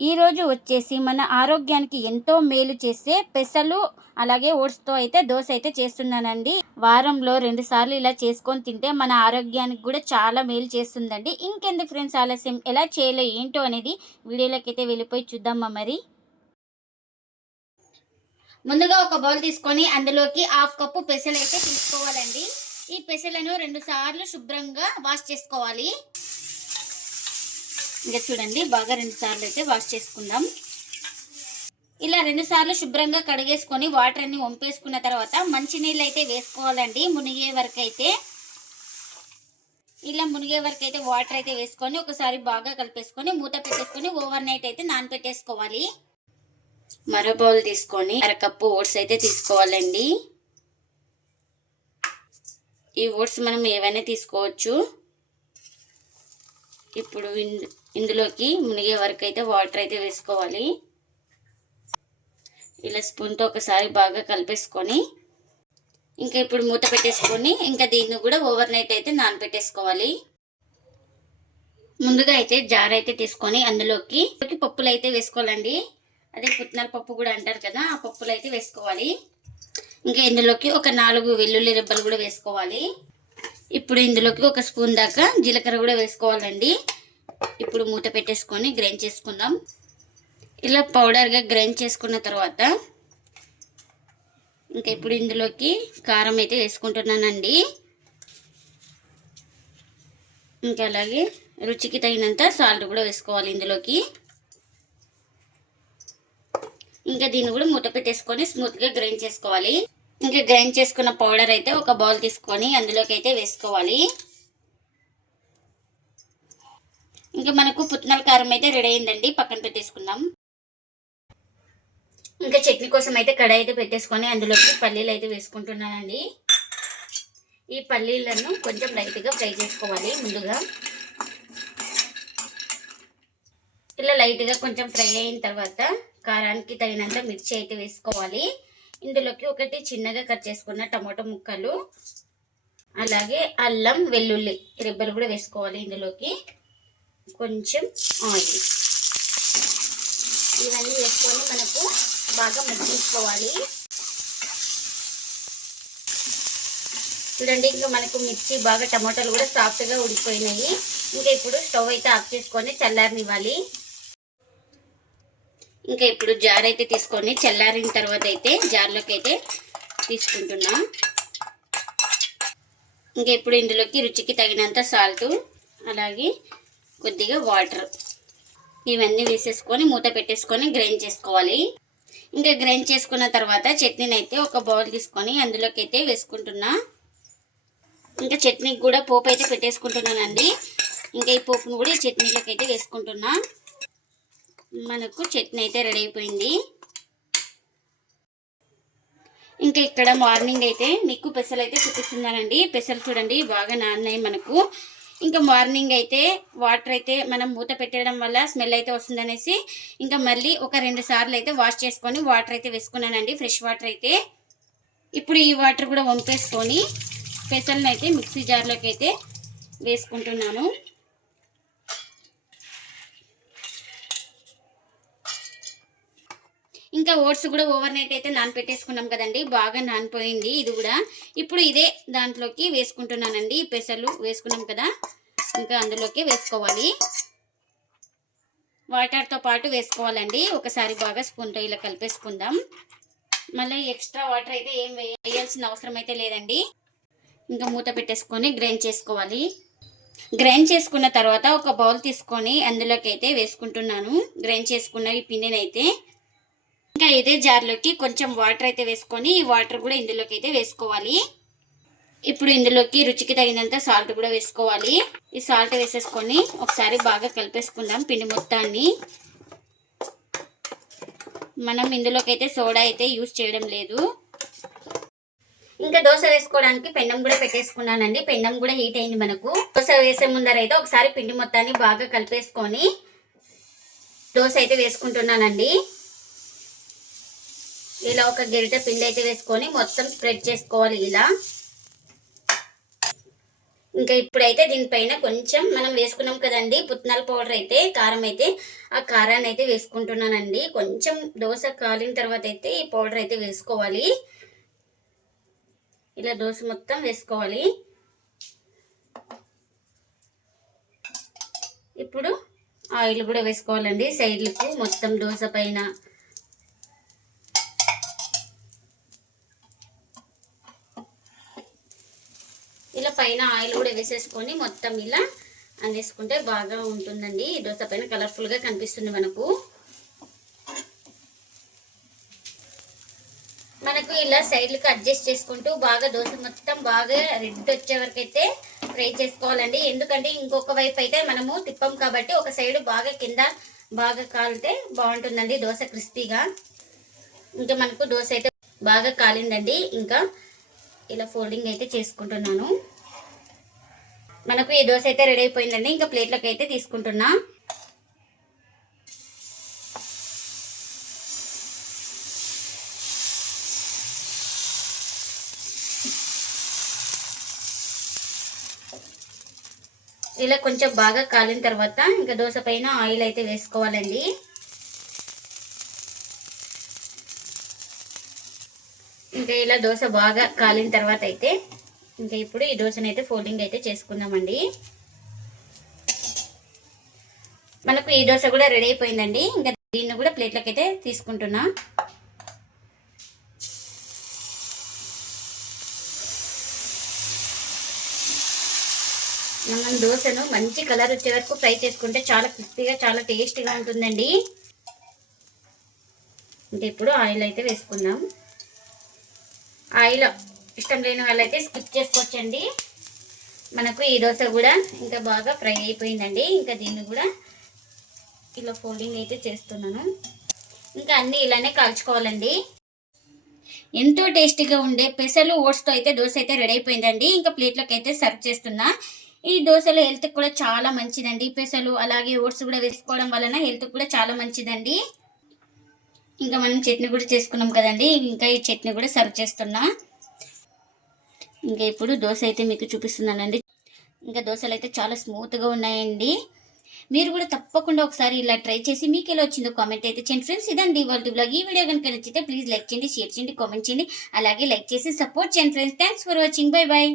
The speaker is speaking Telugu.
ఈరోజు వచ్చేసి మన ఆరోగ్యానికి ఎంతో మేలు చేసే పెసలు అలాగే ఓట్స్తో అయితే దోశ అయితే చేస్తున్నానండి. వారంలో రెండు సార్లు ఇలా చేసుకొని తింటే మన ఆరోగ్యానికి కూడా చాలా మేలు చేస్తుందండి. ఇంకెందుకు ఫ్రెండ్స్ ఆలస్యం? ఎలా చేయలో ఏంటో అనేది వీడియోలోకి అయితే వెళ్ళిపోయి చూద్దామా మరి? ముందుగా ఒక బౌల్ తీసుకొని అందులోకి హాఫ్ కప్పు పెసలు అయితే తీసుకోవాలండి. ఈ పెసలను రెండు సార్లు శుభ్రంగా వాష్ చేసుకోవాలి. ఇంకా చూడండి బాగా రెండు సార్లు అయితే వాష్ చేసుకుందాం. ఇలా రెండు సార్లు శుభ్రంగా కడిగేసుకొని వాటర్ అన్ని వంపేసుకున్న తర్వాత మంచినీళ్ళు అయితే వేసుకోవాలండి మునిగే వరకు అయితే. ఇలా మునిగే వరకు అయితే వాటర్ అయితే వేసుకొని ఒకసారి బాగా కలిపేసుకొని మూత పెట్టేసుకొని ఓవర్ నైట్ అయితే నానపెట్టేసుకోవాలి. మరో బౌల్ తీసుకొని అరకప్పు ఓట్స్ అయితే తీసుకోవాలండి. ఈ ఓట్స్ మనం ఏవైనా తీసుకోవచ్చు. ఇప్పుడు ఇందులోకి మునిగే వరకు అయితే వాటర్ అయితే వేసుకోవాలి. ఇలా స్పూన్తో ఒకసారి బాగా కలిపేసుకొని ఇంకా ఇప్పుడు మూత పెట్టేసుకొని ఇంకా దీన్ని కూడా ఓవర్ నైట్ అయితే నానబెట్టేసుకోవాలి ముందుగా అయితే జార్ అయితే తీసుకొని అందులోకి పప్పులు అయితే వేసుకోవాలండి. అదే పుట్నాల పప్పు కూడా అంటారు కదా ఆ పప్పులు అయితే వేసుకోవాలి. ఇంకా ఇందులోకి ఒక నాలుగు వెల్లుల్లి రెబ్బలు కూడా వేసుకోవాలి. ఇప్పుడు ఇందులోకి ఒక స్పూన్ దాకా జీలకర్ర కూడా వేసుకోవాలండి. ఇప్పుడు మూత పెట్టేసుకొని గ్రైండ్ చేసుకుందాం. ఇలా పౌడర్గా గ్రైండ్ చేసుకున్న తర్వాత ఇంకా ఇప్పుడు ఇందులోకి కారం అయితే వేసుకుంటున్నానండి. ఇంకా అలాగే రుచికి తగినంత సాల్ట్ కూడా వేసుకోవాలి ఇందులోకి. ఇంకా దీన్ని కూడా మూత పెట్టేసుకొని స్మూత్గా గ్రైండ్ చేసుకోవాలి. ఇంకా గ్రైండ్ చేసుకున్న పౌడర్ అయితే ఒక బౌల్ తీసుకొని అందులోకి అయితే వేసుకోవాలి. ఇంకా మనకు పుట్నాల కారం అయితే రెడీ అయిందండి. పక్కన పెట్టేసుకుందాం. ఇంకా చట్నీ కోసం అయితే కడాయి అయితే పెట్టేసుకొని అందులోకి పల్లీలు అయితే వేసుకుంటున్నానండి. ఈ పల్లీలను కొంచెం లైట్గా ఫ్రై చేసుకోవాలి ముందుగా. ఇలా లైట్గా కొంచెం ఫ్రై అయిన తర్వాత కారానికి తగినంత మిర్చి అయితే వేసుకోవాలి. ఇందులోకి ఒకటి చిన్నగా కట్ చేసుకున్న టమాటో ముక్కలు అలాగే అల్లం వెల్లుల్లి రెబ్బలు కూడా వేసుకోవాలి ఇందులోకి. కొంచెం ఆయిల్. ఇవన్నీ వేసుకొని మనకు బాగా మగ్గించుకోవాలి. చూడండి ఇంకా మనకు మిర్చి బాగా టమాటాలు కూడా సాఫ్ట్గా ఉడిపోయినాయి ఇంకా ఇప్పుడు స్టవ్ అయితే ఆఫ్ చేసుకొని చల్లారనివ్వాలి. ఇంకా ఇప్పుడు జార్ అయితే తీసుకొని చల్లారిన తర్వాత అయితే జార్లోకి అయితే తీసుకుంటున్నాం. ఇంకా ఇప్పుడు ఇందులోకి రుచికి తగినంత సాల్ట్ అలాగే కొద్దిగా వాటర్ ఇవన్నీ వేసేసుకొని మూత పెట్టేసుకొని గ్రైండ్ చేసుకోవాలి. ఇంకా గ్రైండ్ చేసుకున్న తర్వాత చట్నీని అయితే ఒక బౌల్ తీసుకొని అందులోకి అయితే వేసుకుంటున్నా. ఇంకా చట్నీకి కూడా పోపు అయితే పెట్టేసుకుంటున్నానండి. ఇంకా ఈ పోపును కూడా ఈ చట్నీలోకి అయితే వేసుకుంటున్నా. మనకు చట్నీ అయితే రెడీ అయిపోయింది. ఇంకా ఇక్కడ మార్నింగ్ అయితే మీకు పెసలు అయితే చూపిస్తున్నానండి. పెసలు చూడండి బాగా నాన్నాయి మనకు. ఇంకా మార్నింగ్ అయితే వాటర్ అయితే మనం మూత పెట్టడం వల్ల స్మెల్ అయితే వస్తుందనేసి ఇంకా మళ్ళీ ఒక రెండు సార్లు అయితే వాష్ చేసుకొని వాటర్ అయితే వేసుకున్నానండి ఫ్రెష్ వాటర్ అయితే. ఇప్పుడు ఈ వాటర్ కూడా వంపేసుకొని పెసలను అయితే మిక్సీ జార్లోకి అయితే వేసుకుంటున్నాను. ఇంకా ఓట్స్ కూడా ఓవర్ నైట్ అయితే నానపెట్టేసుకున్నాం కదండి. బాగా నానిపోయింది ఇది కూడా. ఇప్పుడు ఇదే దాంట్లోకి వేసుకుంటున్నానండి. పెసలు వేసుకున్నాం కదా. ఇంకా అందులోకి వేసుకోవాలి. వాటర్తో పాటు వేసుకోవాలండి. ఒకసారి బాగా స్పూన్తో ఇలా కలిపేసుకుందాం. మళ్ళీ ఎక్స్ట్రా వాటర్ అయితే ఏం వేయాల్సిన అవసరం అయితే లేదండి. ఇంకా మూత పెట్టేసుకొని గ్రైండ్ చేసుకోవాలి. గ్రైండ్ చేసుకున్న తర్వాత ఒక బౌల్ తీసుకొని అందులోకి అయితే వేసుకుంటున్నాను. గ్రైండ్ చేసుకున్న ఈ పిండిని అయితే ఇంకా ఇదే జార్లోకి కొంచెం వాటర్ అయితే వేసుకొని ఈ వాటర్ కూడా ఇందులోకి అయితే వేసుకోవాలి. ఇప్పుడు ఇందులోకి రుచికి తగినంత సాల్ట్ కూడా వేసుకోవాలి. ఈ సాల్ట్ వేసేసుకొని ఒకసారి బాగా కలిపేసుకుందాం పిండి మొత్తాన్ని. మనం ఇందులోకి అయితే సోడా అయితే యూజ్ చేయడం లేదు. ఇంకా దోశ వేసుకోవడానికి పెండం కూడా పెట్టేసుకున్నానండి. పెండం కూడా హీట్ అయింది మనకు. దోశ వేసే ముందర అయితే ఒకసారి పిండి మొత్తాన్ని బాగా కలిపేసుకొని దోశ అయితే వేసుకుంటున్నానండి. ఇలా ఒక గిరిట పిండి అయితే వేసుకొని మొత్తం స్ప్రెడ్ చేసుకోవాలి ఇలా. ఇంకా ఇప్పుడైతే దీనిపైన కొంచెం మనం వేసుకున్నాం కదండి పుట్నాల పౌడర్ అయితే కారం అయితే ఆ కారాన్ని అయితే వేసుకుంటున్నానండి. కొంచెం దోశ కాలిన తర్వాత అయితే ఈ పౌడర్ అయితే వేసుకోవాలి. ఇలా దోశ మొత్తం వేసుకోవాలి. ఇప్పుడు ఆయిల్ కూడా వేసుకోవాలండి. సైడ్లకు మొత్తం దోశ పైన ఇలా పైన ఆయిల్ కూడా వేసేసుకొని మొత్తం ఇలా అందేసుకుంటే బాగా ఉంటుందండి. ఈ దోశ పైన కలర్ఫుల్గా కనిపిస్తుంది మనకు. మనకు ఇలా సైడ్లకు అడ్జస్ట్ చేసుకుంటూ బాగా దోశ మొత్తం బాగా రెడ్ వచ్చే వరకు అయితే ఫ్రై చేసుకోవాలండి. ఎందుకంటే ఇంకొక వైపు అయితే మనము తిప్పం కాబట్టి ఒక సైడ్ బాగా కింద బాగా కాలితే బాగుంటుందండి దోశ క్రిస్పీగా ఇంకా మనకు దోశ అయితే బాగా కాలిందండి. ఇంకా ఇలా ఫోల్డింగ్ అయితే చేసుకుంటున్నాను. మనకు ఈ దోశ అయితే రెడీ అయిపోయిందండి. ఇంకా ప్లేట్లోకి అయితే తీసుకుంటున్నా. ఇలా కొంచెం బాగా కాలిన తర్వాత ఇంకా దోశ పైన ఆయిల్ అయితే వేసుకోవాలండి. ఇంకా ఇలా దోశ బాగా కాలిన తర్వాత అయితే ఇంకా ఇప్పుడు ఈ దోశను అయితే ఫోల్డింగ్ అయితే చేసుకుందామండి. మనకు ఈ దోశ కూడా రెడీ అయిపోయిందండి. ఇంకా దీన్ని కూడా ప్లేట్లోకి అయితే తీసుకుంటున్నా. మనం దోశను మంచి కలర్ వచ్చే వరకు ఫ్రై చేసుకుంటే చాలా క్రిస్పీగా చాలా టేస్టీగా ఉంటుందండి. ఇంకా ఇప్పుడు ఆయిల్ అయితే వేసుకుందాం. ఆయిల్ ఇష్టం లేని వాళ్ళైతే స్కిప్ చేసుకోవచ్చండి. మనకు ఈ దోశ కూడా ఇంకా బాగా ఫ్రై అయిపోయిందండి. ఇంకా దీన్ని కూడా ఇలా ఫోల్డింగ్ అయితే చేస్తున్నాను. ఇంకా అన్నీ ఇలానే కాల్చుకోవాలండి. ఎంతో టేస్టీగా ఉండే పెసలు ఓట్స్తో అయితే దోశ అయితే రెడీ అయిపోయిందండి. ఇంకా ప్లేట్లోకి అయితే సర్వ్ చేస్తున్నా. ఈ దోశలు హెల్త్కి కూడా చాలా మంచిదండి. పెసలు అలాగే ఓట్స్ కూడా వేసుకోవడం వలన హెల్త్కి కూడా చాలా మంచిదండి. ఇంకా మనం చట్నీ కూడా చేసుకున్నాం కదండి. ఇంకా ఈ చట్నీ కూడా సర్వ్ చేస్తున్నా. ఇంకా ఇప్పుడు దోశ అయితే మీకు చూపిస్తున్నానండి. ఇంకా దోశలు అయితే చాలా స్మూత్గా ఉన్నాయండి. మీరు కూడా తప్పకుండా ఒకసారి ఇలా ట్రై చేసి మీకు ఎలా వచ్చిందో కామెంట్ అయితే చేయండి. ఫ్రెండ్స్ ఇదండి వాళ్ళ బ్లాగ్ ఈ వీడియో కనుక నచ్చితే ప్లీజ్ లైక్ చేయండి షేర్ చేయండి కామెంట్ చేయండి. అలాగే లైక్ చేసి సపోర్ట్ చేయండి friends thanks for watching bye bye